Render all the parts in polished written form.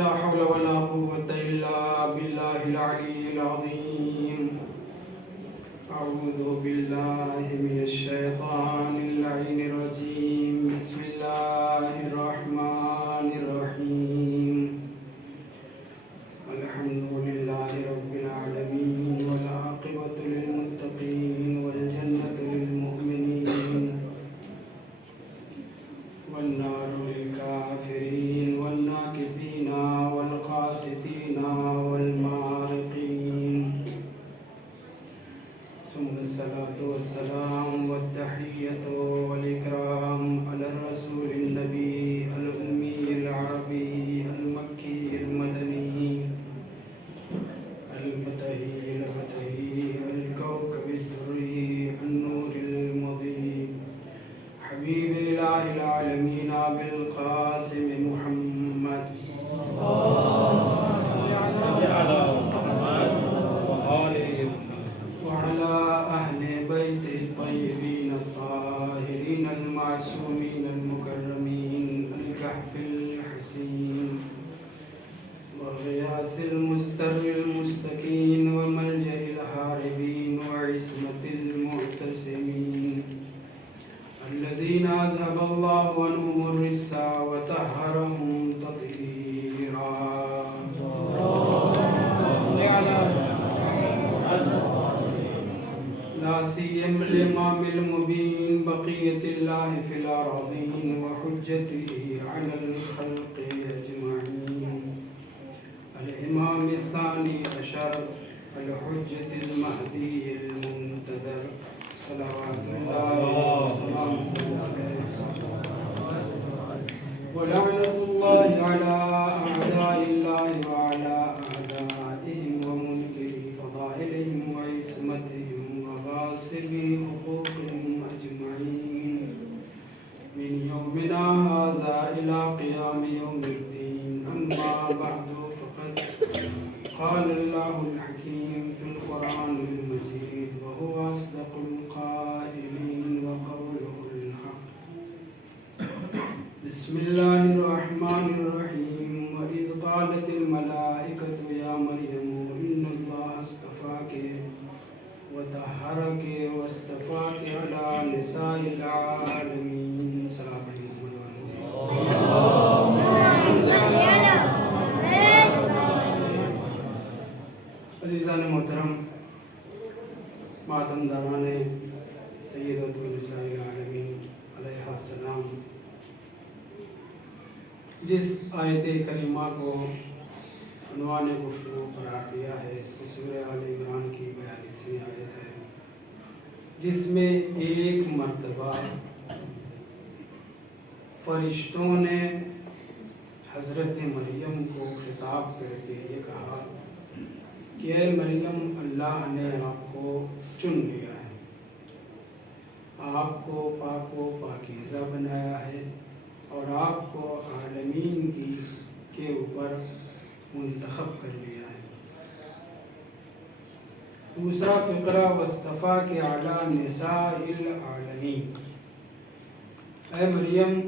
لا حول ولا قوة إلا بالله العلي العظيم. أعوذ بالله من الشيطان اللعين الرجيم. بسم الله الرحمن الرحيم. الحمد لله رب العالمين والعاقبة للمتقين والجنة للمؤمنين والنار للكافرين والناكثين والقاسطين والمارقين. ثم الصلاة والسلام والتحية والإكرام على الرسول النبي الأمي العربي المكي المدني الفتحي الكوكب الدري النور المضيء حبيب إله العالمين بالقاسم محمد وعلى أهل بيت الطيبين الطاهرين المعصومين المكرمين الكهف الحسين والغياث المزدر المستكين وملجأ الهاربين وعصمة المعتصمين الذين أذهب الله عنهم الرجس وطهرهم تطهيرا. لا سيما الإمام المبين بقية الله في الأراضين وحجته على الخلق أجمعين الإمام الثاني عشر الحجة المهدي المنتظر صلوات الله وسلامه عليه ولعنة الله على أعداء الله وعلى أعدائهم ومنكر فضائلهم وعصمتهم وغاصبي حقوقهم أجمعين من يومنا هذا إلى قيام يوم الدين. أما بعد فقد قال الله الحكيم في القرآن المجيد وهو أصدق القائلين وقوله الحق. بسم الله الرحمن الرحيم. وإذ قالت الملائكة يا مريم إن الله اصطفاك وطهرك واصطفاك على نساء العالمين. سلام علیکم. عزیزان محترم، ماتم داران سیدۃ النساء العالمین علیہ السلام، جس آیت کریمہ کو عنوان گفتگو قرار دیا ہے وہ سورہ آل عمران کی 42ویں آیت ہے، جس میں ایک مرتبہ فرشتوں نے حضرت مریم کو خطاب کر کے یہ کہا کہ اے مریم، اللہ نے آپ کو چن لیا ہے، آپ کو پاک و پاکیزہ بنایا ہے اور آپ کو عالمین کے اوپر منتخب کر لیا ہے. دوسرا فقرہ واصطفیٰ کے اعلیٰ نساء العالمین. اے مریم،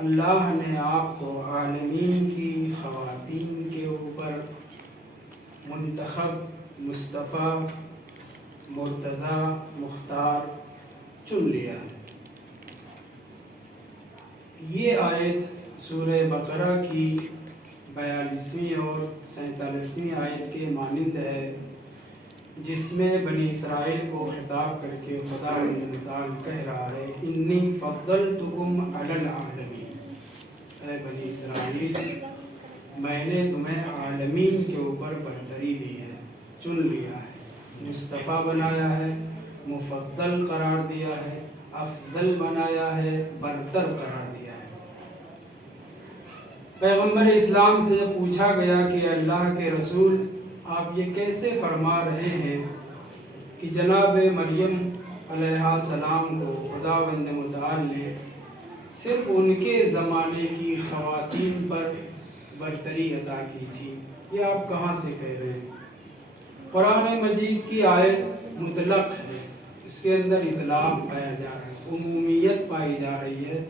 اللہ نے آپ کو عالمین کی خواتین کے اوپر منتخب، مصطفیٰ، مرتضیٰ، مختار چن لیا ہے. یہ آیت سورہ بقرہ کی 42ویں اور 47ویں آیت کے مانند ہے، جس میں بنی اسرائیل کو خطاب کر کے خدا تعالیٰ کہہ رہا ہے انی فضلتکم علی العالمین. اے بنی اسرائیل، میں نے تمہیں عالمین کے اوپر برتری دی ہے، چن لیا ہے، مصطفیٰ بنایا ہے مفضل قرار دیا ہے، افضل بنایا ہے، برتر قرار دیا ہے۔ پیغمبر اسلام سے جب پوچھا گیا کہ اللہ کے رسول آپ یہ کیسے فرما رہے ہیں کہ جناب مریم علیہ السلام کو خداوند متعال نے صرف ان کے زمانے کی خواتین پر برتری عطا کی تھی، یہ آپ کہاں سے کہہ رہے ہیں؟ قرآن مجید کی آیت مطلق ہے، اس کے اندر اطلاق پایا جا رہا ہے، عمومیت پائی جا رہی ہے،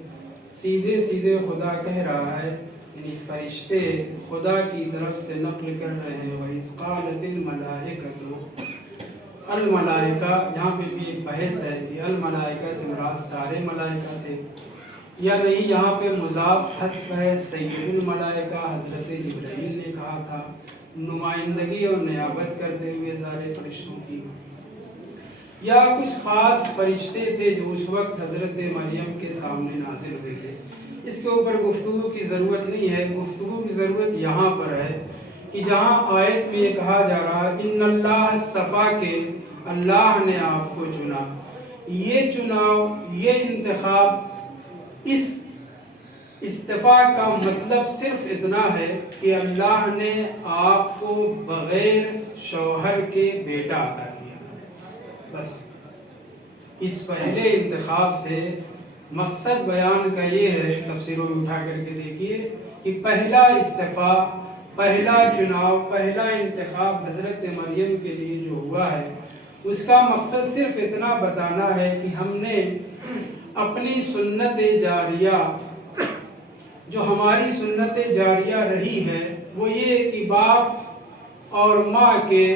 سیدھے سیدھے خدا کہہ رہا ہے، یعنی فرشتے خدا کی طرف سے نقل کر رہے ہیں، وَإِذْ قَالَتِ الْمَلَائِكَةُ، الملائکہ، یہاں پہ بھی ایک بحث ہے کہ الملائکہ سے مراد سارے ملائکہ تھے یا نہیں، یہاں پہ مضاف حذف ہے، سید الملائکہ حضرت جبرائیل نے کہا تھا، نمائندگی اور نیابت کرتے ہوئے سارے فرشتوں کی، یا کچھ خاص فرشتے تھے جو اس وقت حضرت مریم کے سامنے نازل ہوئے تھے۔ اس کے اوپر گفتگو کی ضرورت نہیں ہے، گفتگو کی ضرورت یہاں پر ہے کہ جہاں آیت میں یہ کہا جا رہا ہے ان اللہ اصطفیٰ کے، اللہ نے آپ کو چنا، یہ چناؤ، یہ انتخاب، اس استفاء کا مطلب صرف اتنا ہے کہ اللہ نے آپ کو بغیر شوہر کے بیٹا عطا کیا، بس۔ اس پہلے انتخاب سے مقصد بیان کا یہ ہے، تفسیروں میں اٹھا کر کے دیکھیے کہ پہلا استفاء، پہلا چناؤ، پہلا انتخاب حضرت مریم کے لیے جو ہوا ہے، اس کا مقصد صرف اتنا بتانا ہے کہ ہم نے اپنی سنت جاریہ، جو ہماری سنت جاریہ رہی ہے، وہ یہ کہ باپ اور ماں کے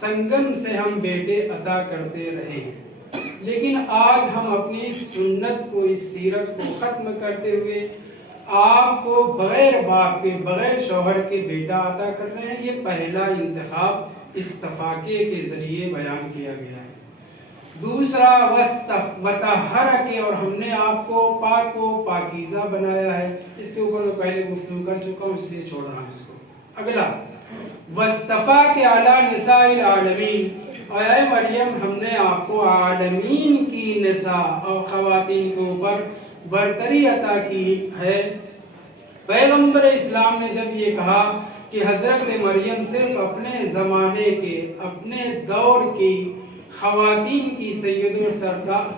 سنگم سے ہم بیٹے عطا کرتے رہے ہیں، لیکن آج ہم اپنی سنت کو، اس سیرت کو ختم کرتے ہوئے آپ کو بغیر باپ کے، بغیر شوہر کے بیٹا عطا کر رہے ہیں۔ یہ پہلا انتخاب استفاقے کے ذریعے بیان کیا گیا ہے۔ دوسرا وطہر کے، اور ہم نے آپ کو پاک و پاکیزہ بنایا ہے، اس کے اوپر میں پہلے گفتگو کر چکا ہوں، اس لیے چھوڑ رہا ہوں اس کو۔ اگلا وصطفیٰ کے علی نساء العالمین، اے مریم ہم نے آپ کو عالمین کی نساء اور خواتین کے اوپر برتری عطا کی ہے۔ پیغمبر اسلام نے جب یہ کہا کہ حضرت مریم صرف اپنے زمانے کے، اپنے دور کی خواتین کی سید و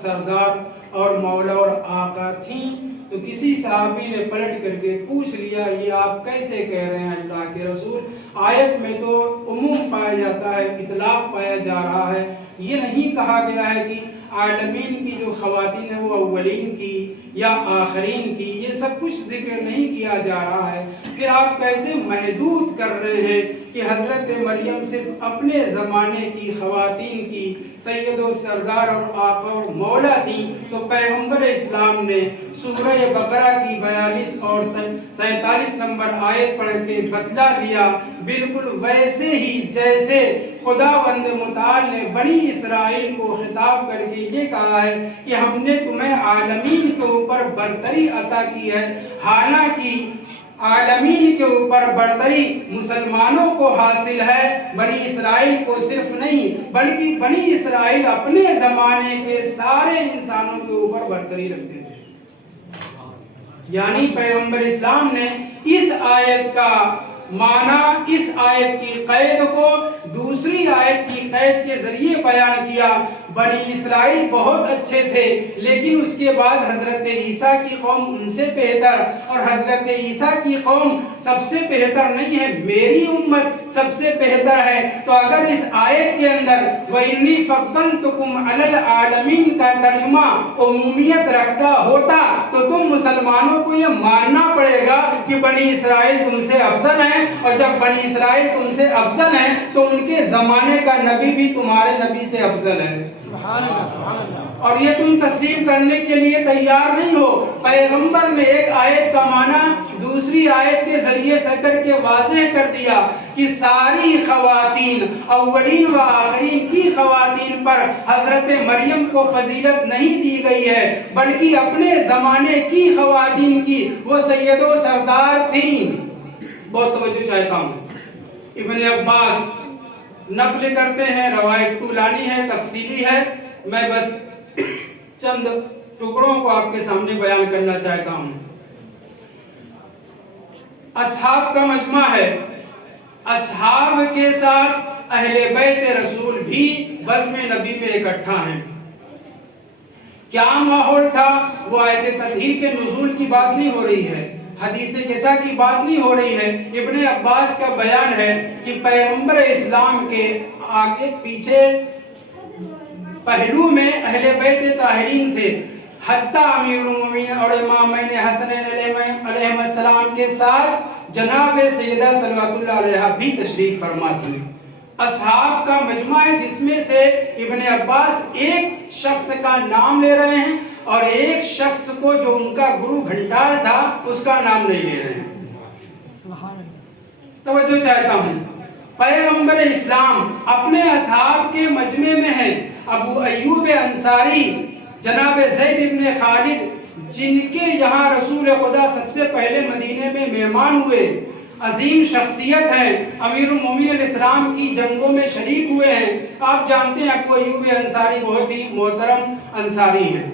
سردار اور مولا اور آقا تھیں، تو کسی صحابی نے پلٹ کر کے پوچھ لیا یہ آپ کیسے کہہ رہے ہیں اللہ کے رسول؟ آیت میں تو عموم پایا جاتا ہے، اطلاق پایا جا رہا ہے، یہ نہیں کہا گیا ہے کہ عالمین کی جو خواتین ہیں وہ اولین کی یا آخرین کی، یہ سب کچھ ذکر نہیں کیا جا رہا ہے، پھر آپ کیسے محدود کر رہے ہیں کہ حضرت مریم صرف اپنے زمانے کی خواتین کی سید و سردار اور آقا اور مولا تھیں؟ تو پیغمبر اسلام نے سورہ بقرہ کی 42 اور 47 نمبر آیت پڑھ کے بتلا دیا، بالکل ویسے ہی جیسے خداوند متعال نے بنی اسرائیل کو خطاب کر کے یہ کہا ہے کہ ہم نے تمہیں عالمین کے اوپر برتری عطا کی ہے، حالانکہ عالمین کے اوپر برتری مسلمانوں کو حاصل ہے، بنی اسرائیل کو صرف نہیں، بلکہ بنی اسرائیل اپنے زمانے کے سارے انسانوں کے اوپر برتری رکھتے تھے۔ یعنی پیغمبر اسلام نے اس آیت کا معنی، اس آیت کی قید کو دوسری آیت کی قید کے ذریعے بیان کیا۔ بنی اسرائیل بہت اچھے تھے، لیکن اس کے بعد حضرت عیسیٰ کی قوم ان سے بہتر، اور حضرت عیسیٰ کی قوم سب سے بہتر نہیں ہے، میری امت سب سے بہتر ہے۔ تو اگر اس آیت کے اندر وَإِنِّي فَضَّلْتُكُمْ عَلَى الْعَالَمِينَ کا ترجمہ عمومیت رکھتا ہوتا تو تم مسلمانوں کو یہ ماننا پڑے گا کہ بنی اسرائیل تم سے افضل ہیں، اور جب بنی اسرائیل تم سے افضل ہیں تو ان کے زمانے کا نبی بھی تمہارے نبی سے افضل ہے۔ سبحان اللہ، سبحان اللہ۔ اور یہ تم تسلیم کرنے کے لیے تیار نہیں ہو۔ پیغمبر نے ایک آیت کا معنی دوسری آیت کے ذریعے سے کر کے واضح کر دیا کہ ساری خواتین، اولین و آخرین کی خواتین پر حضرت مریم کو فضیلت نہیں دی گئی ہے، بلکہ اپنے زمانے کی خواتین کی وہ سید و سردار تھیں۔ بہت توجہ چاہتا ہوں۔ ابن عباس نقل کرتے ہیں، روایت طولانی ہے، تفصیلی ہے، میں بس چند ٹکڑوں کو آپ کے سامنے بیان کرنا چاہتا ہوں۔ اصحاب کا مجمع ہے، اصحاب کے ساتھ اہل بیت رسول بھی بزم نبی میں اکٹھا ہیں۔ کیا ماحول تھا؟ وہ آیت تطہیر کے نزول کی بات نہیں ہو رہی ہے، حدیث قصہ کی بات نہیں ہو رہی ہے۔ ابن عباس کا بیان ہے کہ پیغمبر اسلام کے آگے پیچھے پہلو میں اہل بیت طاہرین تھے، حتیٰ امیر المومنین اور امامین حسنین علیہ السلام کے ساتھ جناب سیدہ صلوات اللہ علیہ بھی تشریف فرما تھی۔ اصحاب کا مجمع ہے جس میں سے ابن عباس ایک شخص کا نام لے رہے ہیں اور ایک شخص کو جو ان کا گرو گھنٹال تھا اس کا نام نہیں لے رہے ہیں۔ توجہ چاہتا ہوں، پیغمبر اسلام اپنے اصحاب کے مجمع میں ہیں۔ ابو ایوب انصاری جناب زید ابن خالد، جن کے یہاں رسول خدا سب سے پہلے مدینے میں مہمان ہوئے، عظیم شخصیت ہیں، امیر المومنین علیہ السلام کی جنگوں میں شریک ہوئے ہیں۔ آپ جانتے ہیں ابو ایوب انصاری بہت ہی محترم انصاری ہیں،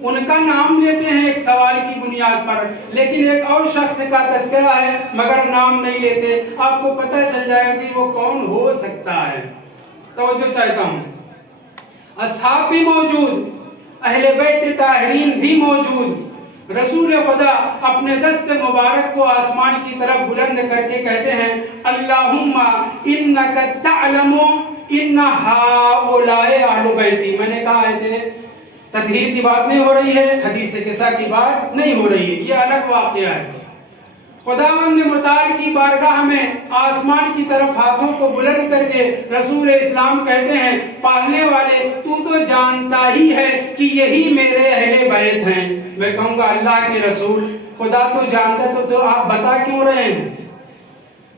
ان کا نام لیتے ہیں ایک سوال کی بنیاد پر، لیکن ایک اور شخص کا تذکرہ ہے مگر نام نہیں لیتے۔ آپ کو پتہ چل جائے گا کہ وہ کون ہو سکتا ہے۔ توجہ چاہتا ہوں، اصحاب بھی موجود، اہل بیت طاہرین بھی موجود۔ رسول خدا اپنے دست مبارک کو آسمان کی طرف بلند کر کے کہتے ہیں، اللہم انک تعلم ان ہؤلاء اہل بیتی۔ میں نے کہا ہے تطہیر کی بات نہیں ہو رہی ہے، حدیث قصہ کی بات نہیں ہو رہی ہے، یہ الگ واقعہ ہے۔ خداوند متعال کی بارگاہ میں آسمان کی طرف ہاتھوں کو بلند کر کے رسول اسلام کہتے ہیں، پالنے والے تو جانتا ہی ہے کہ یہی میرے اہل بیت ہیں۔ میں کہوں گا اللہ کے رسول، خدا تو جانتا تو آپ بتا کیوں رہے ہیں؟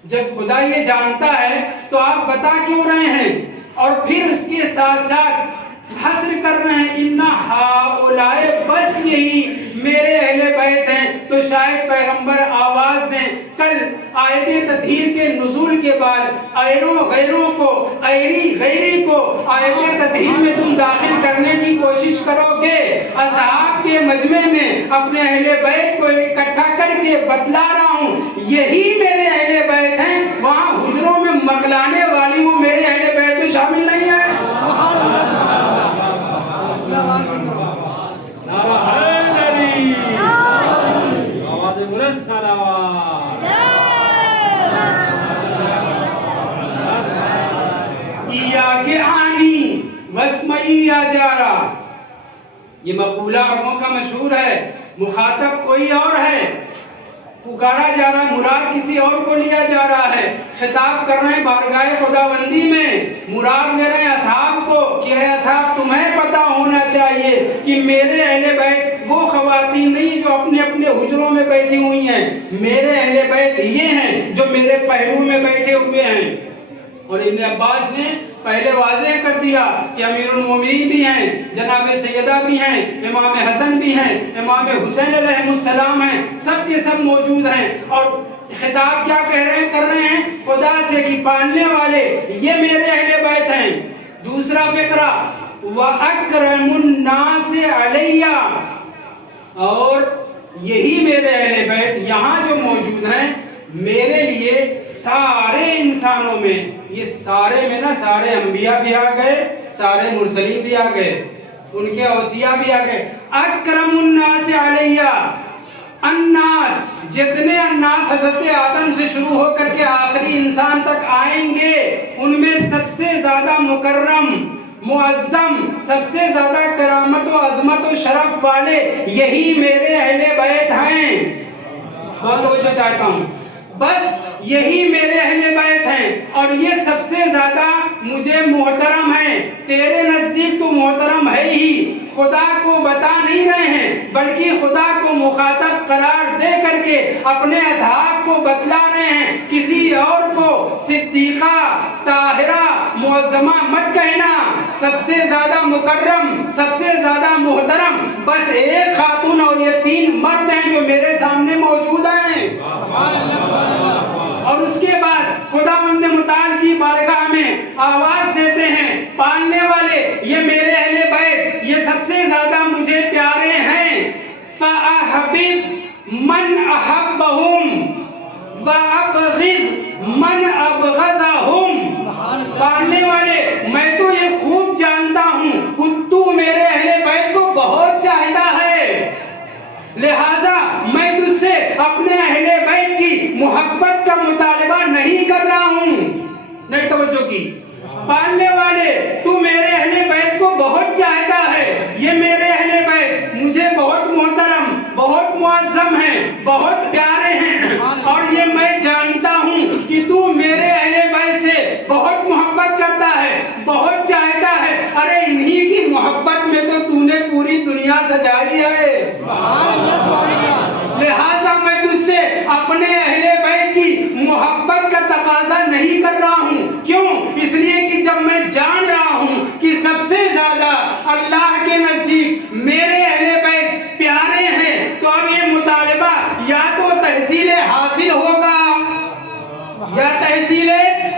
جب خدا یہ جانتا ہے تو آپ بتا کیوں رہے ہیں؟ اور پھر اس کے ساتھ ساتھ حسر کر رہے ہیں، ان ہؤلاء، بس یہی میرے اہل بیت ہیں۔ تو شاید پیغمبر آواز دیں، کل آیت تطہیر کے نزول کے بعد ایروں غیروں کو، ایری غیری کو آیت تطہیر میں تم داخل کرنے کی کوشش کرو گے۔ اصحاب کے مجمع میں اپنے اہل بیت کو اکٹھا کر کے بتلا رہا ہوں، یہی میرے اہل بیت ہیں، وہاں حجروں میں مکلانے والی وہ میرے اہل بیت میں شامل نہیں ہے۔ سبحان اللہ، یہ مقولہ عربوں کا مشہور ہے، مخاطب کوئی اور ہے، پکارا جا رہا ہے، مراد کسی اور کو لیا جا رہا ہے، خطاب کر رہے ہیں بارگاہ خداوندی میں، مراد لے رہے ہیں اصحاب کو کہ اے اصحاب تمہیں پتہ ہونا چاہیے کہ میرے اہل بیت وہ خواتین نہیں جو اپنے اپنے حجروں میں بیٹھی ہوئی ہیں، میرے اہل بیت یہ ہیں جو میرے پہلو میں بیٹھے ہوئے ہیں۔ اور ابن عباس نے پہلے واضح کر دیا کہ امیر المومنین بھی ہیں، جناب سیدہ بھی ہیں، امام حسن بھی ہیں، امام حسین علیہ السلام ہیں، سب کے سب موجود ہیں۔ اور خطاب کیا کر رہے ہیں؟ خدا سے کہ پالنے والے یہ میرے اہل بیت ہیں۔ دوسرا فقرہ، وَأَكْرَمُ النَّاسِ عَلَيَّ، اور یہی میرے اہل بیت یہاں جو موجود ہیں میرے لیے سارے انسانوں میں، یہ سارے میں نا سارے انبیاء بھی آ گئے، سارے مرسلین بھی آ گئے، ان کے اوصیاء بھی آ گئے۔ اکرم الناس علیہ، الناس جتنے الناس حضرت آدم سے شروع ہو کر کے آخری انسان تک آئیں گے، ان میں سب سے زیادہ مکرم، معظم، سب سے زیادہ کرامت و عظمت و شرف والے یہی میرے اہل بیت ہیں۔ بہت توجہ چاہتا ہوں، بس یہی میرے اہل بیت ہیں اور یہ سب سے زیادہ مجھے محترم ہیں۔ تیرے نزدیک تو محترم ہے ہی، خدا کو بتا نہیں رہے ہیں بلکہ خدا کو مخاطب قرار دے کر کے اپنے اصحاب کو بتلا رہے ہیں، کسی اور کو صدیقہ، طاہرہ، معظمہ مت کہنا، سب سے زیادہ مکرم، سب سے زیادہ محترم بس ایک خاتون اور یہ 3 مرد ہیں جو میرے سامنے موجود ہیں۔ اور اس کے بعد خداوند متعال کی بارگاہ میں آواز دیتے ہیں، پالنے والے یہ میرے اہل بیت من احبہم وابغض من ابغضہم. پڑھنے والے میں تو یہ خوب جانتا ہوں کہ تو میرے اہل بیت کو بہت چاہتا ہے، لہٰذا میں تجھ سے اپنے اہل بیت کی محبت کا مطالبہ نہیں کر رہا ہوں. نہیں توجہ کی. پالنے والے تو میرے اہل بیت کو بہت چاہتا ہے، یہ میرے اہل بیت مجھے بہت محترم، بہت معظم ہیں، بہت پیارے ہیں، اور یہ میں جانتا ہوں کہ تو میرے اہل بیت سے بہت محبت کرتا ہے، بہت چاہتا ہے. ارے انہی کی محبت میں تو نے پوری دنیا سجائی ہے. لہٰذا میں تجھ سے اپنے اہل بیت کی محبت کا تقاضا نہیں کر رہا ہوں. کیوں؟ اس لیے کہ جب میں جان رہا ہوں کہ سب سے زیادہ اللہ کے نزدیک میرے اہل بیت پیارے ہیں، تو اب یہ مطالبہ یا تو تحصیل حاصل ہوگا، یا تحصیل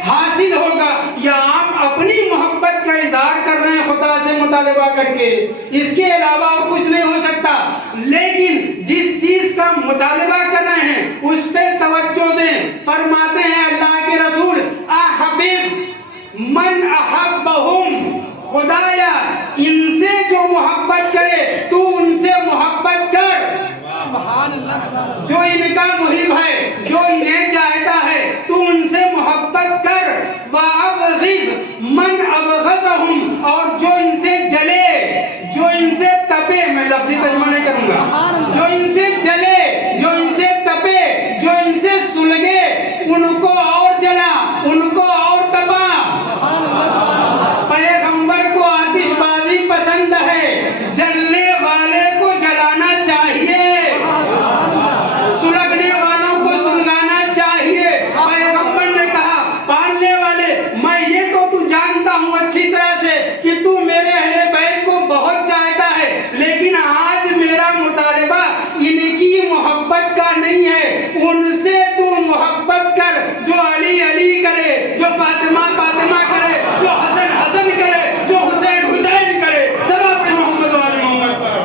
حاصل ہوگا، یا آپ اپنی محبت کا اظہار کر رہے ہیں خدا سے مطالبہ کر کے. اس کے علاوہ اور کچھ نہیں ہو سکتا. لیکن جس چیز کا مطالبہ کر رہے ہیں اس پہ توجہ دیں. فرماتے ہیں اللہ کے رسول احبب من احبہم، خدایا ان سے جو محبت کرے تو ان سے محبت کر. جو ان کا محب ہے، جو انہیں چاہتا ہے تو ان سے محبت کر. وَأَبْغِضْ مَنْ أَبْغَضَهُمْ، اور جو ان سے جلے، جو ان سے تپے، میں لفظی ترجمہ نہیں کروں گا، جو ان سے جلے، جو ان سے تپے، جو ان سے سلگے، ان کو اور جلا، ان کو اور تپا. پیغمبر کو آتش بازی پسند ہے، جلنے والے کو جلانا چاہیے، سلگنے والوں کو سلگانا چاہیے. پیغمبر نے کہا پالنے والے میں یہ تو جانتا ہوں اچھی طرح سے کہ تو میرے اہل بیت کو بہت چاہتا ہے، لیکن آج میرا مطالبہ ان کی محبت کا نہیں ہے، ان سے تو محبت کر جو علی علی کرے، جو فاطمہ فاطمہ کرے، جو حسن حسن کرے، جو حسین حسین کرے. صلی اللہ محمد و آل محمد پر.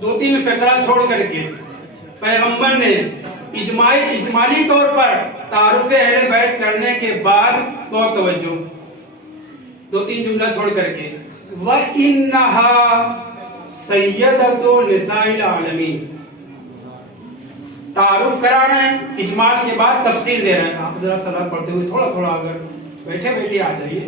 دو تین فقرہ چھوڑ کر کے پیغمبر نے اجمالی طور پر تعارف اہل بیت کرنے کے بعد بہت توجہ، دو تین جملہ چھوڑ کر کے وَإِنَّهَا سَيَّدَةُ نِسَاءِ الْعَالَمِينَ تعارف کرا رہے ہیں، اجمال کے بعد تفصیل دے رہے ہیں. آپ ذرا صلاۃ پڑھتے ہوئے تھوڑا تھوڑا اگر بیٹھے بیٹھے آ جائیے.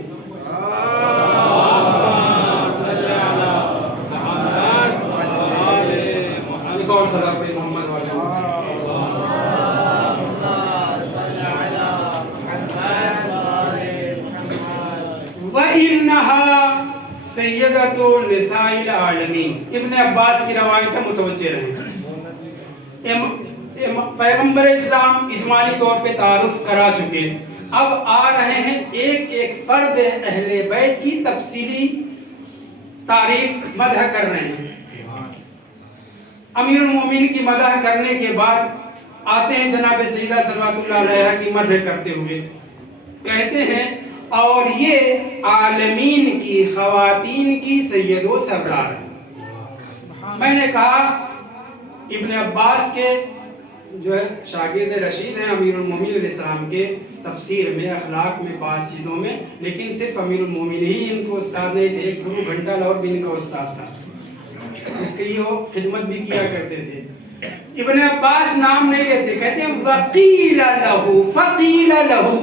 ایک اور صلاۃ پہ محمد والے وَإِنَّهَا سَيَّدَةُ نِسَاءِ الْعَالَمِينَ. ابن عباس کی روایت متوجہ رہیں. پیغمبر اسلام اجمالی طور پہ تعارف کرا چکے، اب آ رہے ہیں ایک ایک فرد اہل بیت کی تفصیلی تعریف، مدح کر رہے ہیں. امیر المومنین کی مدح کرنے کے بعد آتے ہیں جناب سیدہ صلوات اللہ علیہا کی مدح کرتے ہوئے، کہتے ہیں اور یہ عالمین کی خواتین کی سید و سردار ہے. میں نے کہا ابن عباس کے جو ہے شاگرد رشید ہیں امیر المومنین علیہ السلام کے، تفسیر میں، اخلاق میں، بعض چیزوں میں، لیکن صرف امیر المومنین ہی ان کو استاد نہیں تھے. ایک گرو گھنٹہ لاہور بھی ان کا استاد تھا، اس کی وہ خدمت بھی کیا کرتے تھے. ابن عباس نام نہیں لیتے، کہتے ہیں وقیل لہو فقیل لہو.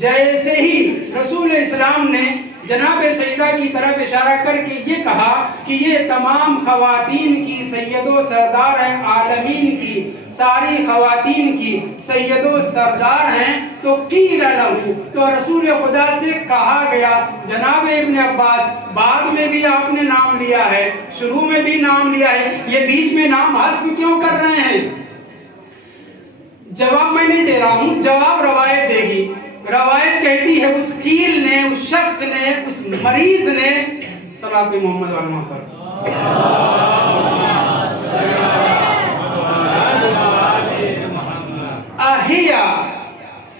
جیسے ہی رسول اسلام نے جناب سیدہ کی طرف اشارہ کر کے یہ کہا کہ یہ تمام خواتین کی سید و سردار ہیں، عالمین کی ساری خواتین کی سید و سردار ہیں، تو قیل لہو، تو رسول خدا سے کہا گیا. جناب ابن عباس بعد میں بھی آپ نے نام لیا ہے، شروع میں بھی نام لیا ہے، یہ بیچ میں نام حذف کیوں کر رہے ہیں؟ جواب میں نہیں دے رہا ہوں، جواب روایت دے گی. روایت کہتی ہے اس قیل نے، اس شخص نے، اس مریض نے صلوات محمد والمہ پر احیا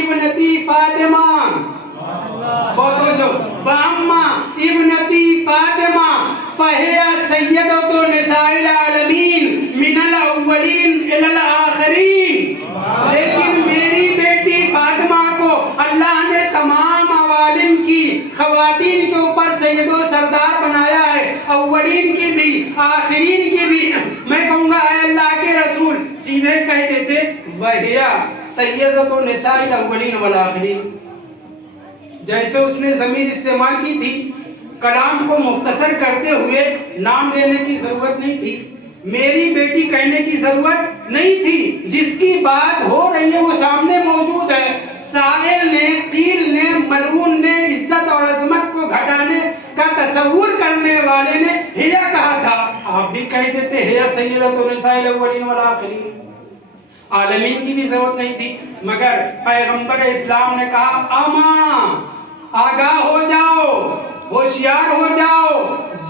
ابنتی فاطمہ، وَأَمَّا ابنتی فاطمہ فَهِيَ سَيِّدَةُ نِسَاءِ الْعَالَمِينَ مِنَ الْأَوَّلِينَ إِلَى الْآخِرِينَ، لیکن میری بیٹی فاطمہ کو اللہ نے تمام عوالم کی خواتین کے اوپر سید و سردار بنایا ہے، اولین کی بھی آخرین کی بھی۔ میں کہوں گا اے اللہ کے رسول، سیدھے کہہ دیتے وَهِيَ سَيِّدَةُ نِسَاءِ الْأَوَّلِينَ وَالْآخِرِينَ، جیسے اس نے ضمیر استعمال کی تھی، کلام کو مختصر کرتے ہوئے نام لینے کی ضرورت نہیں تھی، میری بیٹی کہنے کی ضرورت نہیں تھی، جس کی بات ہو رہی ہے وہ سامنے موجود ہے۔ سائل نے، قیل نے، ملعون نے عزت اور عظمت کو گھٹانے کا تصور کرنے والے نے ہیا کہا تھا، آپ بھی کہہ دیتے ہیا سیدۃ النساء الاولین والآخرین، عالمین کی بھی ضرورت نہیں تھی، مگر پیغمبر اسلام نے کہا اما آگاہ ہو جاؤ، ہوشیار ہو جاؤ،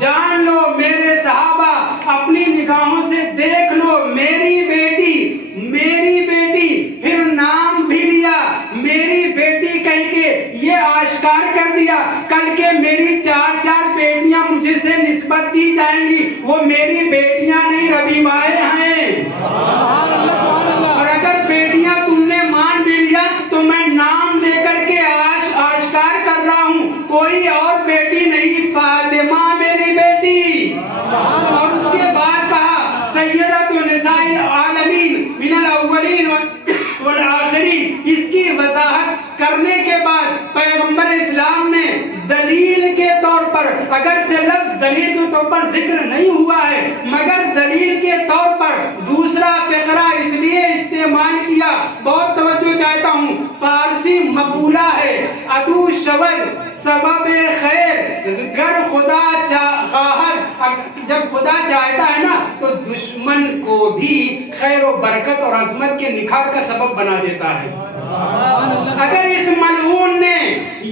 جان لو میرے صحابہ، اپنی نگاہوں سے دیکھ لو میری بیٹی، پھر نام بھی لیا میری بیٹی کہہ کے، یہ آشکار کر دیا کل کے میری چار بیٹیاں مجھے سے نسبت دی جائیں گی، وہ میری بیٹیاں نہیں ربیبائیں ہیں، اور اگر بیٹیاں تم نے مان بھی لیا تو میں نام لے کر کے آشکار کر رہا ہوں، کوئی اور بیٹی نہیں، فاطمہ میری بیٹی۔ اور اس کے بعد کہا سیدۃ نساء العالمین من الاولین والآخرین، اس کی وضاحت کرنے کے بعد پیغمبر اسلام نے دلیل کے طور پر، اگرچہ لفظ دلیل کے طور پر ذکر نہیں ہوا ہے مگر دلیل کے طور پر دوسرا فقرہ اس لیے استعمال کیا، بہت توجہ چاہتا ہوں، فارسی مقولہ ہے ادو شود سبب خیر، گر خدا خواہد، جب خدا چاہتا ہے نا تو دشمن کو بھی خیر و برکت اور عظمت کے نکھار کا سبب بنا دیتا ہے۔ اگر اس ملعون نے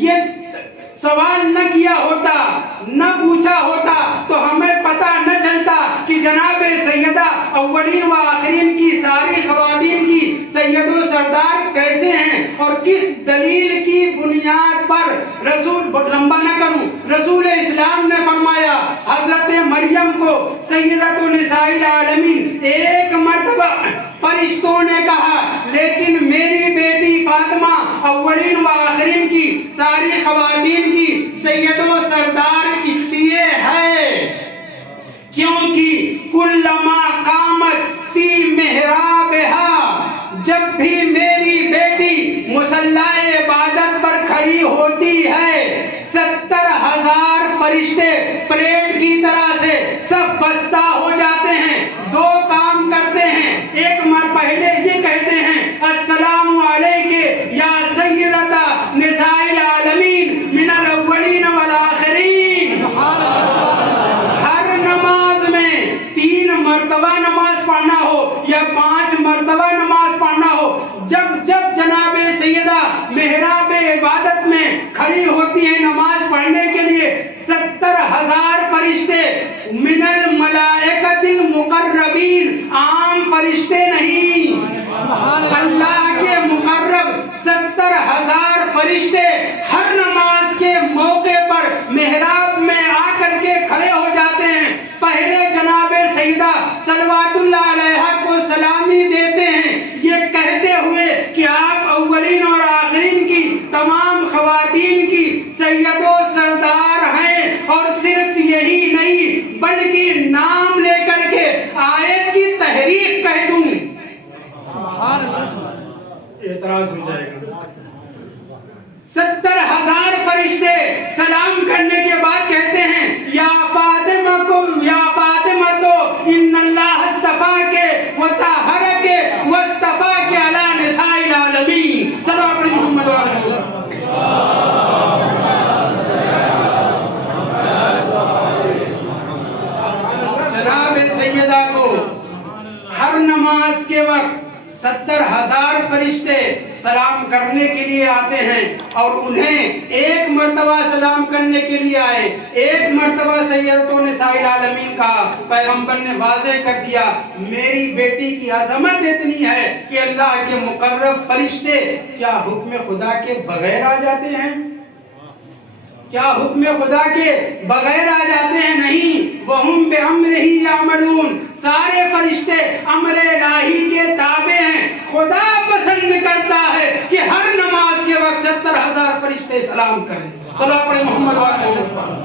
یہ سوال نہ کیا ہوتا، نہ پوچھا ہوتا تو ہمیں پتہ نہ چلتا کہ جناب سیدہ اولین و آخرین کی ساری خواتین کی سید و سردار کیسے ہیں اور کس دلیل کی بنیاد پر۔ رسول، بہت لمبا نہ کروں، رسول اسلام نے فرمایا حضرت مریم کو سیدۃ نساء العالمین ایک مرتبہ فرشتوں نے کہا، لیکن میری بیٹی فاطمہ اولین و آخرین کی ساری خواتین کی سید و سردار اس لیے ہے کیونکہ کلما قامت فی محرابہا، جب بھی میری بیٹی مصلی عبادت پر کھڑی ہوتی ہے 70,000 فرشتے پریڈ کی طرح سے سب بستہ ہو جاتے ہیں، دو کام کرتے ہیں، ایک مر پہلے یہ کہتے ہیں السلام علیکہ یا سیدۃ نساء العالمین من الاولین والآخرین۔ ہر نماز میں 3 مرتبہ نماز پڑھنا ہو یا 5 مرتبہ نماز پڑھنا ہو، جب جناب سیدہ محراب عبادت میں کھڑی ہوتی ہے نماز پڑھنے کے لیے 70,000 فرشتے، من الملائکۃ المقربین، عام فرشتے نہیں، اللہ کے مقرب 70,000 فرشتے ہر نماز کے موقع پر محراب میں آ کر کے کھڑے ہو جاتے ہیں، پہلے جناب سیدہ صلوات اللہ علیہا کو سلامی دیتے ہیں، یہ کہتے ہوئے کہ آپ اولین اور آخرین کی تمام خواتین کی سید و سردار ہیں، اور صرف یہی نہیں بلکہ نام لے کر کے آیت کی تحریف کہہ دوں۔ سبحان اللہ، اعتراض ہو جائے گا۔ 70,000 فرشتے سلام کرنے کے بعد کہتے ہیں یا فاطمہ کو، یا فاطمہ تو ان اللہ اصطفاک وطہرک واصطفاک علی نساء العالمین۔ صلی اللہ علیہ محمد وعلیہ وسلم۔ جناب سیدہ کو ہر نماز کے وقت 70,000 فرشتے سلام سلام کرنے کے لیے آتے ہیں اور انہیں ایک مرتبہ سلام کرنے کے لیے آئے، ایک مرتبہ سیدتو نساء العالمین کہا، پیغمبر نے واضح کر دیا میری بیٹی کی عظمت اتنی ہے کہ اللہ کے مقرب فرشتے کیا حکم خدا کے بغیر آ جاتے ہیں؟ کیا حکم خدا کے بغیر آ جاتے ہیں؟ نہیں، وَهُمْ بِأَمْرِهِ يَعْمَلُونَ، سارے فرشتے امر الہی کے تابع ہیں۔ خدا پسند کرتا ہے کہ ہر نماز کے وقت 70,000 فرشتے سلام کریں۔ صلوات پڑھیں محمد وعلیہ وسلم۔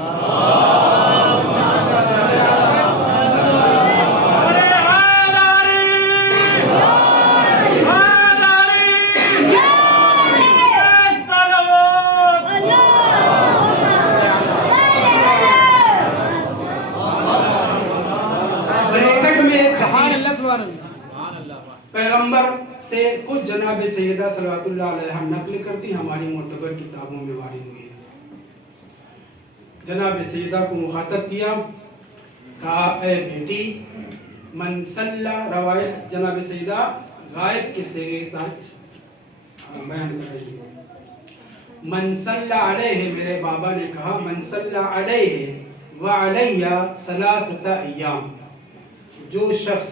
پیغمبر سے خود جناب سیدہ صلوات اللہ علیہ نقل کرتی ہماری معتبر کتابوں میں وارد ہوئی ہے۔ جناب سیدہ کو مخاطب کیا، کہا اے بیٹی، من صلی، روایت جناب سیدہ غائب کے صیغے بیان کرائی ہے، من صلی علیہ، میرے بابا نے کہا من صلی علیہ وعلیہ ثلاثۃ ایام، جو شخص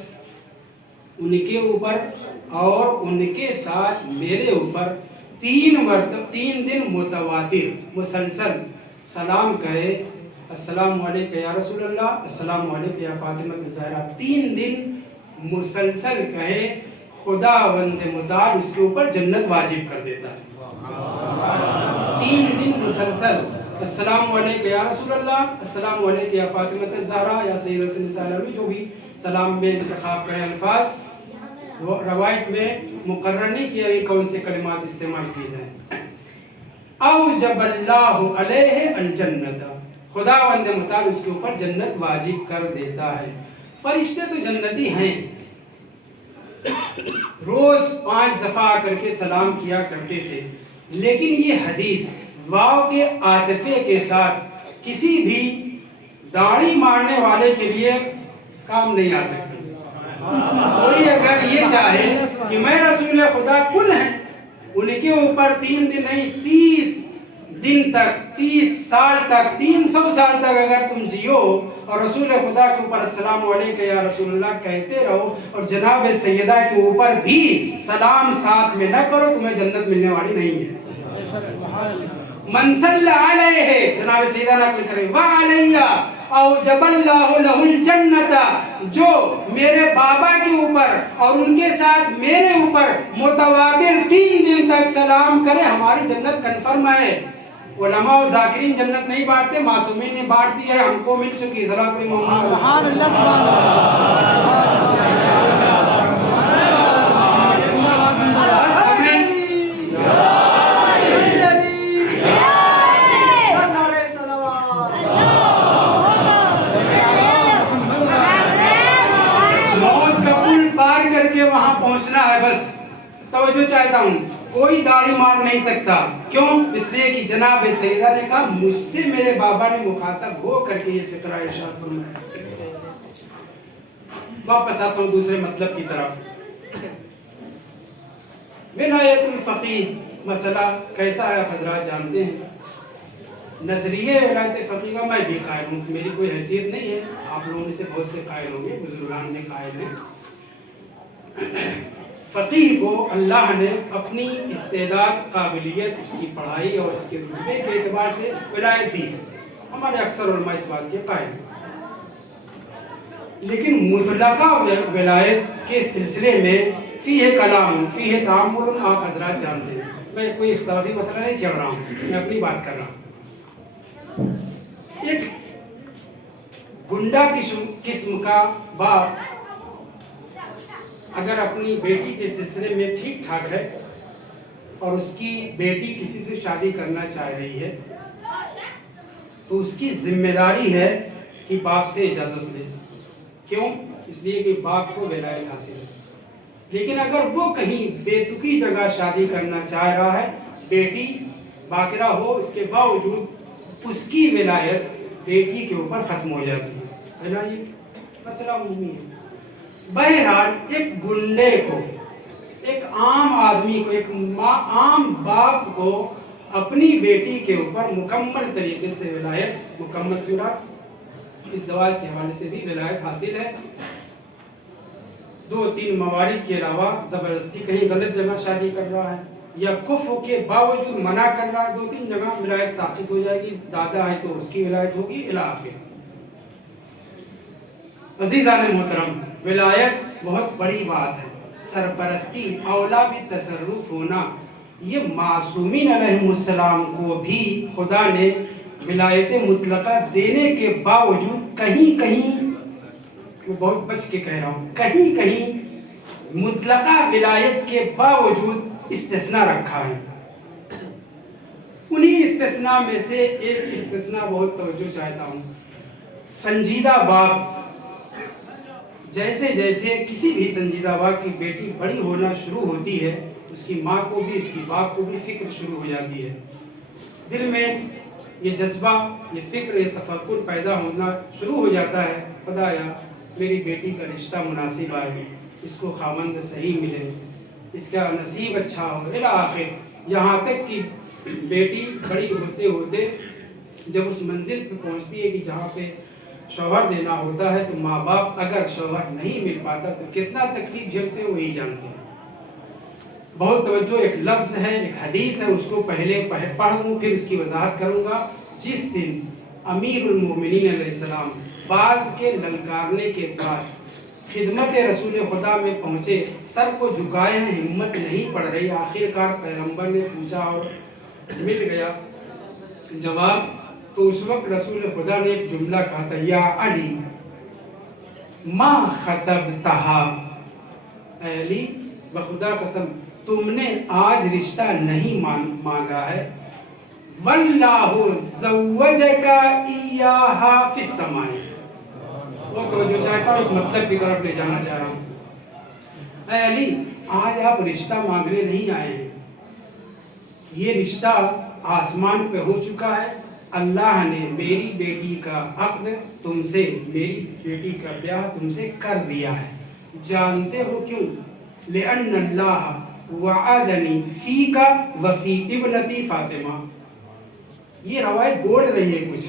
ان کے اوپر اور ان کے ساتھ میرے اوپر 3 دن متواتر مسلسل سلام کہے، السلام علیکم یا رسول اللہ، السلام علیکم یا فاطمہ الزہرا، 3 دن مسلسل کہے، خدا وند متعال اس کے اوپر جنت واجب کر دیتا ہے۔ 3 دن مسلسل السلام علیکم یا رسول اللہ، السلام علیکم یا فاطمہ الزہرا یا سیدۃ النساء العالمین، جو بھی سلام میں انتخاب کرے الفاظ، روایت میں مقرر نہیں کیا یہ کون سے کلمات استعمال کی جائیں۔ اوجب اللہ علیہ الجنت، خداوند متعال اس کے اوپر جنت واجب کر دیتا ہے۔ فرشتے تو جنتی ہیں، روز 5 دفعہ آ کر کے سلام کیا کرتے تھے، لیکن یہ حدیث واو کے عاطفے کے ساتھ کسی بھی داڑھی مارنے والے کے لیے کام نہیں آ سکتی۔ کوئی اگر یہ چاہے کہ میں رسول خدا کن ہے، ان کے اوپر 3 دن نہیں 30 دن تک، 30 سال تک، 300 سال تک اگر تم جیو اور رسول خدا کے اوپر السلام علیکم یا رسول اللہ کہتے رہو اور جناب سیدہ کے اوپر بھی سلام ساتھ میں نہ کرو، تمہیں جنت ملنے والی نہیں ہے۔ من صلی علیہ، جناب سیدہ نقل کریں، وعلیہ اوجب اللہ لہ الجنت، جو میرے بابا کے اوپر اور ان کے ساتھ میرے اوپر متواتر 3 دن تک سلام کرے، ہماری جنت کنفرم ہے۔ علماء و ذاکرین جنت نہیں بانٹتے، معصومین نے بانٹ دی ہے، ہم کو مل چکی۔ سبحان اللہ، سبحان اللہ۔ وہاں پہنچنا ہے، بس توجہ چاہتا ہوں، کوئی داڑھی مار نہیں سکتا۔ کیوں؟ اس لیے کہ جناب سیدہ نے کہا مجھ سے میرے بابا نے مخاطب ہو کر کے یہ فقرہ ارشاد فرمایا۔ واپس آتا ہوں دوسرے مطلب کی طرف۔ ولایت الفقیہ مسئلہ کیسا ہے حضرات جانتے ہیں۔ نظریہ ولایت فقیہ کا میں بھی قائل ہوں، میری کوئی حیثیت نہیں ہے، آپ لوگوں میں سے بہت سے قائل ہوں گے، بزرگان میں قائل ہیں۔ فقیہ کو اللہ نے اپنی استعداد، قابلیت، اس کی پڑھائی اور اس کے رتبے کے اعتبار سے ولایت دی ہے، ہمارے اکثر علماء اس بات کے قائل ہیں۔ لیکن مطلقہ ولایت کے سلسلے میں فیہ کلام، فیہ تعامل، آپ حضرات جانتے ہیں، میں کوئی اختلافی مسئلہ نہیں چڑھ رہا ہوں، میں اپنی بات کر رہا ہوں۔ ایک گنڈا قسم کا باپ اگر اپنی بیٹی کے سلسلے میں ٹھیک ٹھاک ہے اور اس کی بیٹی کسی سے شادی کرنا چاہ رہی ہے تو اس کی ذمہ داری ہے کہ باپ سے اجازت لے۔ کیوں؟ اس لیے کہ باپ کو ولایت حاصل ہے۔ لیکن اگر وہ کہیں بے تکی جگہ شادی کرنا چاہ رہا ہے، بیٹی باقرہ ہو، اس کے باوجود اس کی ولایت بیٹی کے اوپر ختم ہو جاتی ہے نا، یہ مسئلہ عمومی ہے۔ بہرحال ایک گنڈے کو، ایک عام آدمی کو، ایک عام باپ کو اپنی بیٹی کے اوپر مکمل طریقے سے ولایت مکمل صورت اس زواج کے حوالے سے بھی ولایت حاصل ہے۔ 2-3 موارد کے علاوہ زبردستی کہیں غلط جگہ شادی کر رہا ہے یا کفر کے باوجود منع کر رہا ہے، 2-3 جگہ ولایت ثابت ہو جائے گی، دادا ہے تو اس کی ولایت ہوگی الی آخر۔ عزیزان محترم، ولایت بہت بڑی بات ہے، سرپرستی، اولا بھی تصرف ہونا، یہ معصومین علیہ السلام کو بھی خدا نے ولایت مطلقہ دینے کے باوجود کہیں کہیں، میں بہت بچ کے کہہ رہا ہوں، کہیں کہیں مطلقہ ولایت کے باوجود استثناء رکھا ہے۔ انہی استثناء میں سے ایک استثناء بہت توجہ چاہتا ہوں، سنجیدہ باپ، جیسے جیسے کسی بھی سنجیدہ باپ کی بیٹی بڑی ہونا شروع ہوتی ہے، اس کی ماں کو بھی، اس کی باپ کو بھی فکر شروع ہو جاتی ہے، دل میں یہ جذبہ، یہ فکر، یہ تفکر پیدا ہونا شروع ہو جاتا ہے، خدایا میری بیٹی کا رشتہ مناسب آئے، اس کو خاوند صحیح ملے، اس کا نصیب اچھا ہو الی آخر، یہاں تک کہ بیٹی بڑی ہوتے ہوتے جب اس منزل پہ پہنچتی ہے کہ جہاں پہ شوہر دینا ہوتا ہے، تو ماں باپ اگر شوہر نہیں مل پاتا تو کتنا تکلیف جھیلتے ہیں وہی جانتے ہیں۔ بہت توجہ، ایک لفظ ہے، ایک حدیث ہے، اس کو پہلے پڑھوں پھر اس کی وضاحت کروں گا۔ جس دن امیر المومنین علیہ السلام باز کے للکارنے کے بعد خدمت رسول خدا میں پہنچے، سر کو جھکائے ہیں، ہمت نہیں پڑ رہی، آخر کار پیغمبر نے پوچھا اور مل گیا جواب، تو اس وقت رسول خدا نے ایک جملہ کہا تھا، یا علی ما خطبتہا، اے علی بخدا قسم تم نے آج رشتہ نہیں مانگا ہے، واللہ زوجک ایہا فی السماء، وہ توجہ چاہتا ہوں، ایک مطلب کی طرف لے جانا چاہ رہا ہوں۔ اے علی آج آپ رشتہ مانگنے نہیں آئے ہیں، یہ رشتہ آسمان پہ ہو چکا ہے، اللہ نے میری بیٹی کا عقد تم سے، میری بیٹی کا بیاہ تم سے کر دیا ہے، جانتے ہو کیوں؟ لأن اللہ وعدنی فیک وفی ابنتی فاطمہ، یہ روایت بول رہی ہے کچھ،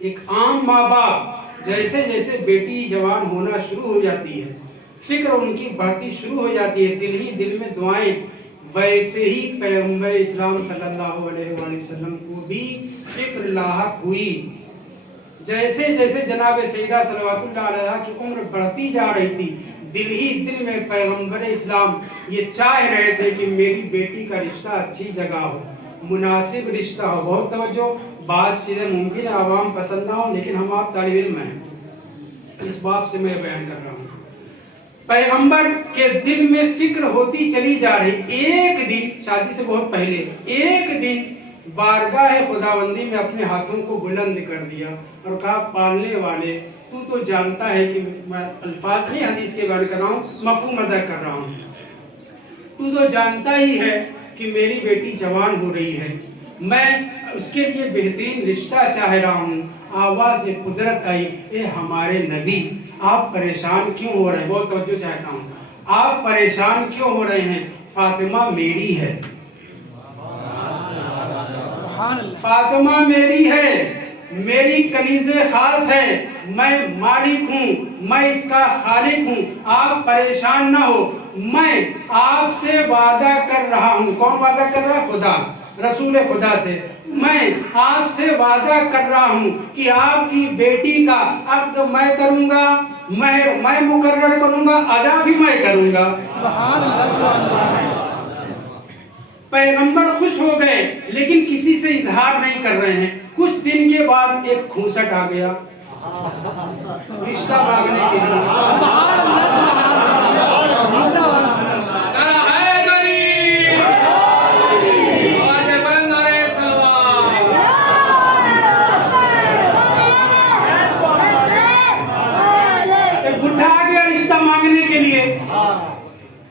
ایک عام ماں باپ جیسے جیسے بیٹی جوان ہونا شروع ہو جاتی ہے، فکر ان کی بڑھتی شروع ہو جاتی ہے، دل ہی دل میں دعائیں، ویسے ہی پیغمبر اسلام صلی اللہ علیہ وآلہ وسلم کو بھی فکر لاحق ہوئی، جیسے جیسے جناب سیدہ صلوات اللہ علیہ کی عمر بڑھتی جا رہی تھی، دل ہی دل میں پیغمبر اسلام یہ چاہ رہے تھے کہ میری بیٹی کا رشتہ اچھی جگہ ہو، مناسب رشتہ ہو۔ بہت توجہ، بعض چیزیں ممکن ہے عوام پسند نہ ہو، لیکن ہم آپ طالب علم ہیں، اس باب سے میں بیان کر رہا ہوں۔ پیغمبر کے دل میں فکر ہوتی چلی جا رہی، ایک دن شادی سے بہت پہلے ایک دن بارگاہ خداوندی میں اپنے ہاتھوں کو بلند کر دیا اور کہا، پالنے والے تو جانتا ہے کہ میں الفاظ نہیں حدیث کے بیان کر رہا ہوں، مفہوم ادا کر رہا ہوں، تو جانتا ہی ہے کہ میری بیٹی جوان ہو رہی ہے، میں اس کے لیے بہترین رشتہ چاہ رہا ہوں۔ آواز قدرت آئی، اے ہمارے نبی آپ پریشان کیوں ہو رہے ہیں؟ بہت توجہ چاہتا ہوں، آپ پریشان کیوں ہو رہے ہیں؟ فاطمہ میری ہے، فاطمہ میری ہے، میری کنیز خاص ہے، میں مالک ہوں، میں اس کا خالق ہوں، آپ پریشان نہ ہو، میں آپ سے وعدہ کر رہا ہوں۔ کون وعدہ کر رہا ہے؟ خدا، رسول خدا سے، میں آپ سے وعدہ کر رہا ہوں کہ آپ کی بیٹی کا عقد میں کروں گا، مہر میں مقرر کروں گا، ادا بھی میں کروں گا۔ سبحان اللہ، سبحان اللہ۔ پیغمبر خوش ہو گئے لیکن کسی سے اظہار نہیں کر رہے ہیں۔ کچھ دن کے بعد ایک کھوسٹ آ گیا رشتہ مانگنے کے لیے۔ سبحان اللہ، سبحان اللہ۔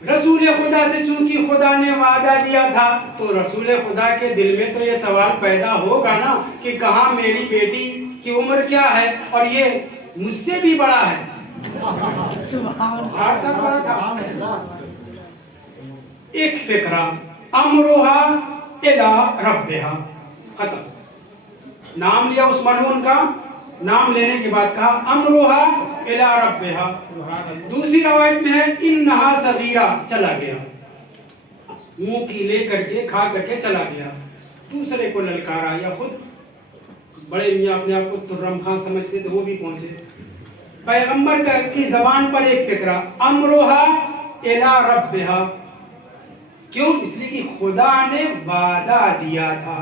رسول خدا سے چونکہ خدا نے وعدہ دیا تھا تو رسول خدا کے دل میں تو یہ سوال پیدا ہوگا نا کہ کہاں میری بیٹی کی عمر کیا ہے اور یہ مجھ سے بھی بڑا ہے، 8 سال بڑا تھا۔ ایک فقرہ امروہا الی ربہا، ختم. نام لیا اس ملعون کا، نام لینے کے بعد کہا امروہا الی ربہا. دوسری روایت میں ہے انہا صغیرہ، چلا گیا، منہ کی لے کر کے کھا کر کے چلا گیا. دوسرے کو للکارا، یا خود بڑے میاں اپنے آپ کو ترم خان سمجھتے تھے، وہ بھی پہنچے. پیغمبر کی زبان پر ایک فقرہ امروہا الی ربہا. کیوں؟ اس لیے کہ خدا نے وعدہ دیا تھا،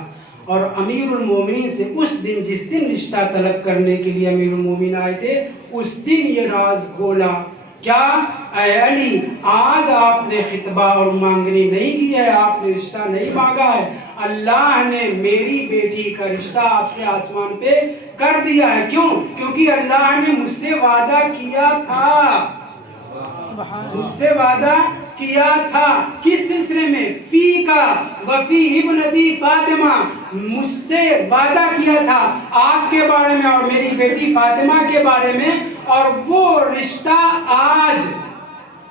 اور امیر المومنین سے اس دن، جس دن رشتہ طلب کرنے کے لیے امیر المومنین آئے تھے، اس دن یہ راز کھولا. کیا؟ اے علی، آج آپ نے خطبہ اور مانگنی نہیں کی ہے، آپ نے رشتہ نہیں مانگا ہے، اللہ نے میری بیٹی کا رشتہ آپ سے آسمان پہ کر دیا ہے. کیوں؟ کیونکہ اللہ نے مجھ سے وعدہ کیا تھا، مجھ سے وعدہ کیا تھا. کس سلسلے میں؟ فی کا وفی ابنتی فاطمہ، مجھ سے وعدہ کیا تھا آپ کے بارے میں اور میری بیٹی فاطمہ کے بارے میں، اور وہ رشتہ آج،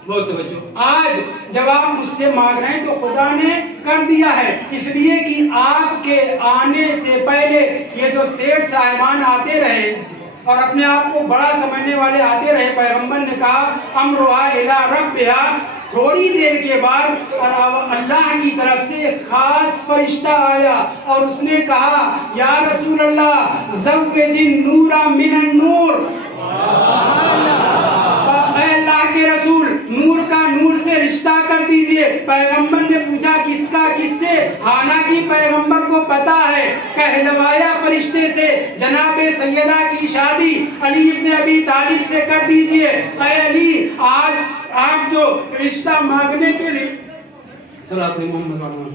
بہت توجہ، آج جب آپ مجھ سے مانگ رہے ہیں تو خدا نے کر دیا ہے. اس لیے کہ آپ کے آنے سے پہلے یہ جو سیٹھ صاحبان آتے رہے اور اپنے آپ کو بڑا سمجھنے والے آتے رہے، پیغمبر نے کہا امروہا الی ربہا. تھوڑی دیر کے بعد اللہ کی طرف سے خاص فرشتہ آیا اور اس نے کہا یا رسول اللہ زوج النور من النور، اے اللہ کے رسول، نور کا نور سے رشتہ کر دیجئے. پیغمبر نے پوچھا کس کا؟ کس سے؟ حالانکہ پیغمبر کو پتا ہے، کہلوایا فرشتے سے جناب سیدہ کی شادی علی ابن ابی طالب سے کر دیجئے. اے علی، آج آپ جو رشتہ مانگنے کے لیے صلوات محمد علیہ،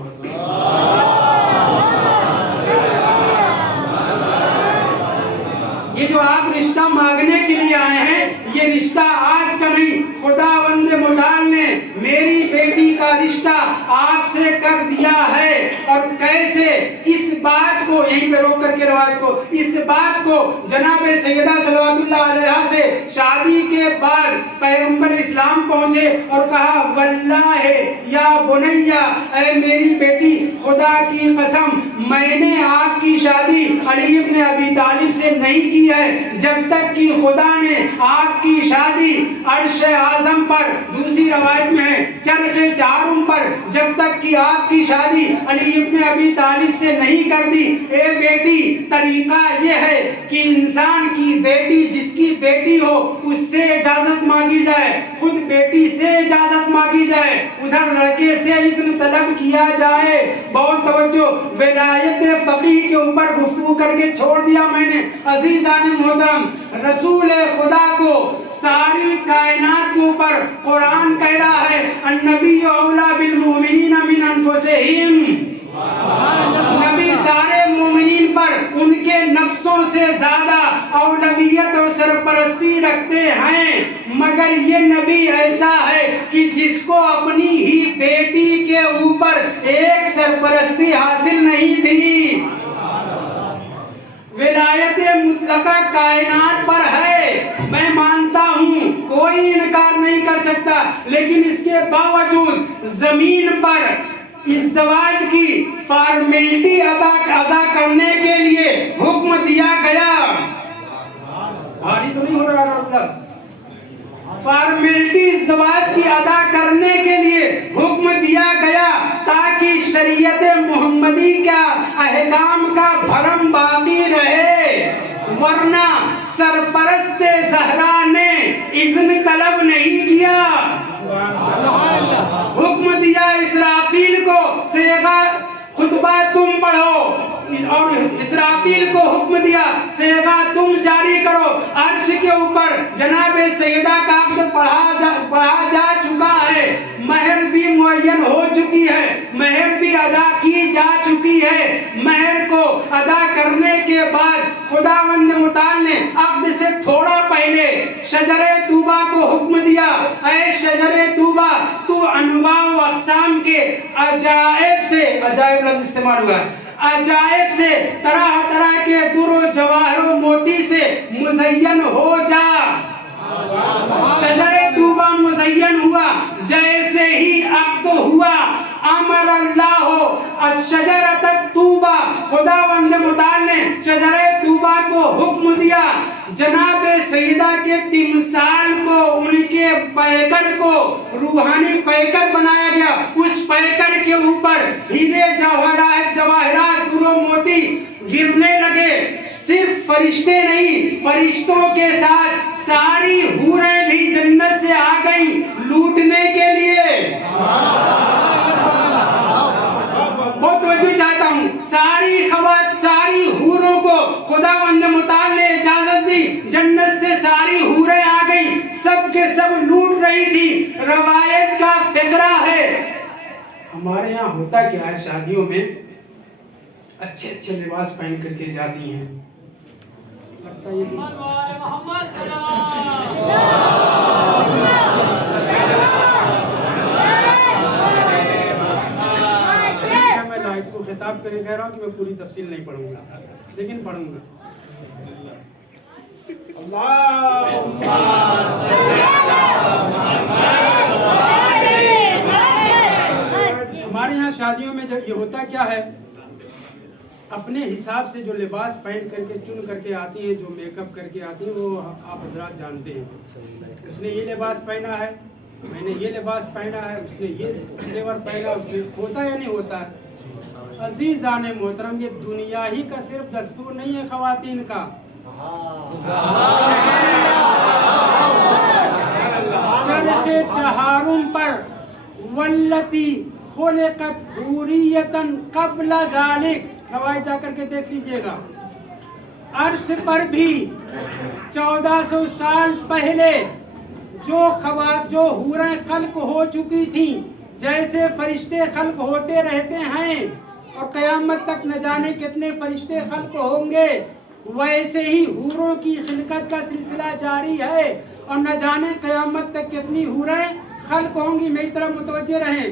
یہ جو آپ رشتہ مانگنے کے لیے آئے ہیں، یہ رشتہ آج کا نہیں، خداوند متعال نے میری بیٹی کا رشتہ آپ سے کر دیا ہے. اور کیسے؟ اس بات کو، یہیں پہ روک کر کے روایت کو، اس بات کو جناب سیدہ صلوات اللہ علیہا سے شادی کے بعد پیغمبر اسلام پہنچے اور کہا واللہ یا بنیہ، اے میری بیٹی، خدا کی قسم میں نے آپ کی شادی علی ابن ابی طالب سے نہیں کی ہے جب تک کہ خدا نے آپ کی شادی عرش اعظم پر، دوسری روایت میں ہے چرخ چارم پر، جب تک کہ آپ کی شادی علی ابن ابی طالب سے نہیں کر دی. اے بیٹی، طریقہ یہ ہے کہ انسان کی بیٹی، جس کی بیٹی ہو، اس سے اجازت مانگی جائے، خود بیٹی سے اجازت مانگی جائے، ادھر لڑکے سے اذن طلب کیا جائے. بہت توجہ، ولایت فقیہ کے اوپر گفتگو کر کے چھوڑ دیا میں نے. عزیزان محترم، رسول خدا کو ساری کائنات کے اوپر قرآن کہہ رہا ہے النبی اولا بالمؤمنین من انفسہم، نبی سارے مومنین پر ان کے نفسوں سے زیادہ اولویت اور سرپرستی رکھتے ہیں. مگر یہ نبی ایسا ہے کہ جس کو اپنی ہی بیٹی کے اوپر ایک سرپرستی حاصل نہیں تھی. ولایت مطلقہ کائنات پر ہے، میں مانتا ہوں، کوئی انکار نہیں کر سکتا، لیکن اس کے باوجود زمین پر ازدواج کی فارمیلٹی ادا کرنے کے لیے حکم دیا گیا. بھاری تو نہیں ہو رہا لفظ؟ فارمیلٹی ازدواج کی ادا کرنے کے لیے حکم دیا گیا تاکہ شریعت محمدی کا احکام کا بھرم باقی رہے. ورنہ سرپرست زہرا نے اذن طلب نہیں کیا. حکم دیا اسرافیل کو صیغہ خطبہ تم پڑھو، اور اسرافیل کو حکم دیا صیغہ تم جاری کرو. عرش کے اوپر جناب سیدہ کا عقد پڑھا جا چکا ہے، مہر بھی معین ہو چکی ہے، مہر بھی ادا کی جا چکی ہے. مہر کو ادا کرنے کے بعد خداوند متعال نے عقد سے تھوڑا پہلے شجر طوبہ کو حکم دیا اے شجر طوبہ، تو انواع و اقسام کے عجائب سے، عجائب لفظ استعمال ہوا ہے، عجائب سے، طرح طرح کے در و جواہر و موتی سے مزین ہو جا. شجر طوبہ مزین ہوا جیسے ہی عقد ہوا. امر اللہ الشجرۃ طوبہ، خداوند متعال نے شجرہ طوبہ کو حکم دیا. جناب سیدہ کے تمثال کو، ان کے پیکر کو روحانی پیکر بنایا گیا. اس پیکر کے اوپر ہیرے جواہرات در و موتی گرنے لگے. صرف فرشتے نہیں، فرشتوں کے ساتھ ساری حوریں بھی جنت سے آ گئیں لوٹنے کے لیے. بہت توجہ چاہتا ہوں. ساری حوروں کو خداوند متعال نے اجازت دی. جنت سے ساری حوریں آ گئیں، سب کے سب لوٹ رہی تھی. روایت کا فقرہ ہے. ہمارے یہاں ہوتا کیا ہے، شادیوں میں اچھے اچھے لباس پہن کر کے جاتی ہیں. لگتا ہے میں لائٹ کو خطاب کرے کہہ رہا ہوں کہ میں پوری تفصیل نہیں پڑھوں گا، لیکن پڑھوں گا. ہمارے یہاں شادیوں میں جب یہ ہوتا کیا ہے، اپنے حساب سے جو لباس پہن کر کے چن کر کے آتی ہیں، جو میک اپ کر کے آتی ہیں، وہ آپ حضرات جانتے ہیں. اس نے یہ لباس پہنا ہے، میں نے یہ لباس پہنا ہے، اس نے یہ زیور پہنا. اس سے ہوتا یا نہیں ہوتا ہے؟ عزیزان محترم، یہ دنیا ہی کا صرف دستور نہیں ہے خواتین کا. چرخ چہارم پر واللتی خلقت حوریتاً قبل ذالک، روایت جا کر کے دیکھ لیجئے گا. عرش پر بھی 1400 سال پہلے جو حوریں خلق ہو چکی تھیں، جیسے فرشتے خلق ہوتے رہتے ہیں اور قیامت تک نہ جانے کتنے فرشتے خلق ہوں گے، ویسے ہی حوروں کی خلقت کا سلسلہ جاری ہے اور نہ جانے قیامت تک کتنی حوریں خلق ہوں گی. میری طرف متوجہ رہیں.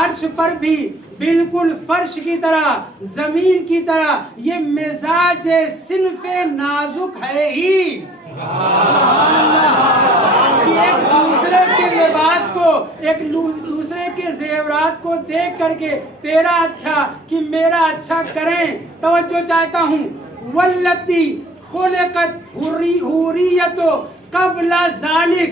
عرش پر بھی بالکل فرش کی طرح، زمین کی طرح یہ مزاج صنف نازک ہے ہی. ایک دوسرے کے لباس کو، ایک دوسرے کے زیورات کو دیکھ کر کے تیرا اچھا کہ میرا اچھا کریں. توجہ چاہتا ہوں. واللتی خلقت حوریت قبل ذالک،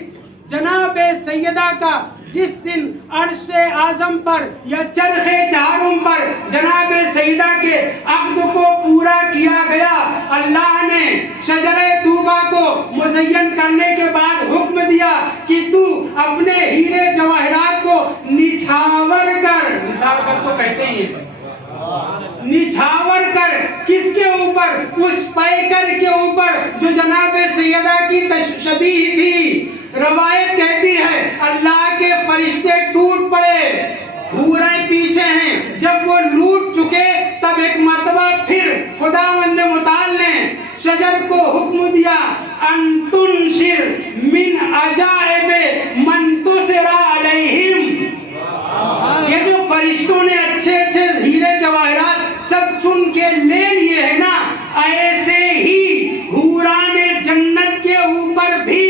جناب سیدہ کا جس دن عرش اعظم پر یا چرخ چہارم پر جناب سیدہ کے عقد کو پورا کیا گیا، اللہ نے شجرہ طوبہ کو مزین کرنے کے بعد حکم دیا کہ تو اپنے ہیرے جواہرات کو نچھاور کر. نچھاور کر تو کہتے ہیں، نچھاور کر کس کے اوپر؟ اس پیکر کے اوپر جو جناب سیدہ کی تشبیہ تھی. روایت کہتی ہے اللہ کے فرشتے ٹوٹ پڑے، حوریں پیچھے ہیں. جب وہ لوٹ چکے تب ایک مرتبہ پھر خداوند متعال نے شجر کو حکم دیا ان تنشر من عجائب من تسر علیہم. یہ جو فرشتوں نے اچھے اچھے ہیرے جواہرات سب چن کے لے لیے ہیں نا، ایسے ہی حوران جنت کے اوپر بھی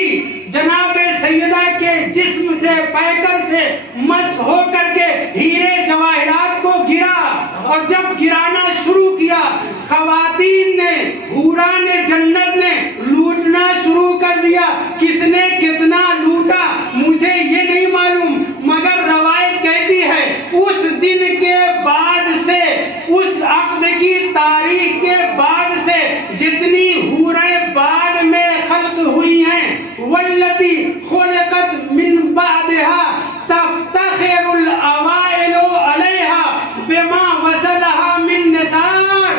جناب سیدہ کے جسم سے، پیکر سے مس ہو کر کے ہیرے جواہرات کو گرا. اور جب گرانا شروع کیا، خواتین نے، حوران جنت نے لوٹنا شروع کر دیا. کس نے کتنا لوٹا مجھے یہ نہیں معلوم، مگر روایت کہتی ہے اس دن کے بعد سے، اس عقد کی تاریخ کے بعد سے جتنی حوریں بعد میں خلق ہوئی ہیں، واللتی خلقت من بعدها تفتخر الاوائل علیها بما وصلها من نثار.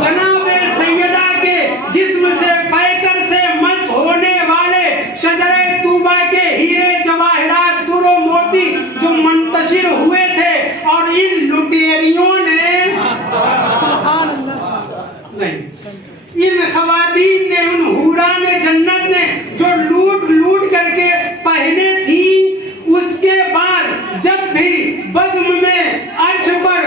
جناب سیدہ کے جسم سے، پیکر سے مس ہونے والے شجرہ طوبہ کے ہیرے جواہرات در و موتی جو منتشر ہوئے تھے، اور ان لٹیریوں نے نہیں، ان خواتین نے، ان حوران جنت نے جو لوٹ کر کے پہنے تھی، اس کے بعد جب بھی بزم میں عرش پر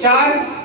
4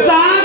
7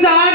7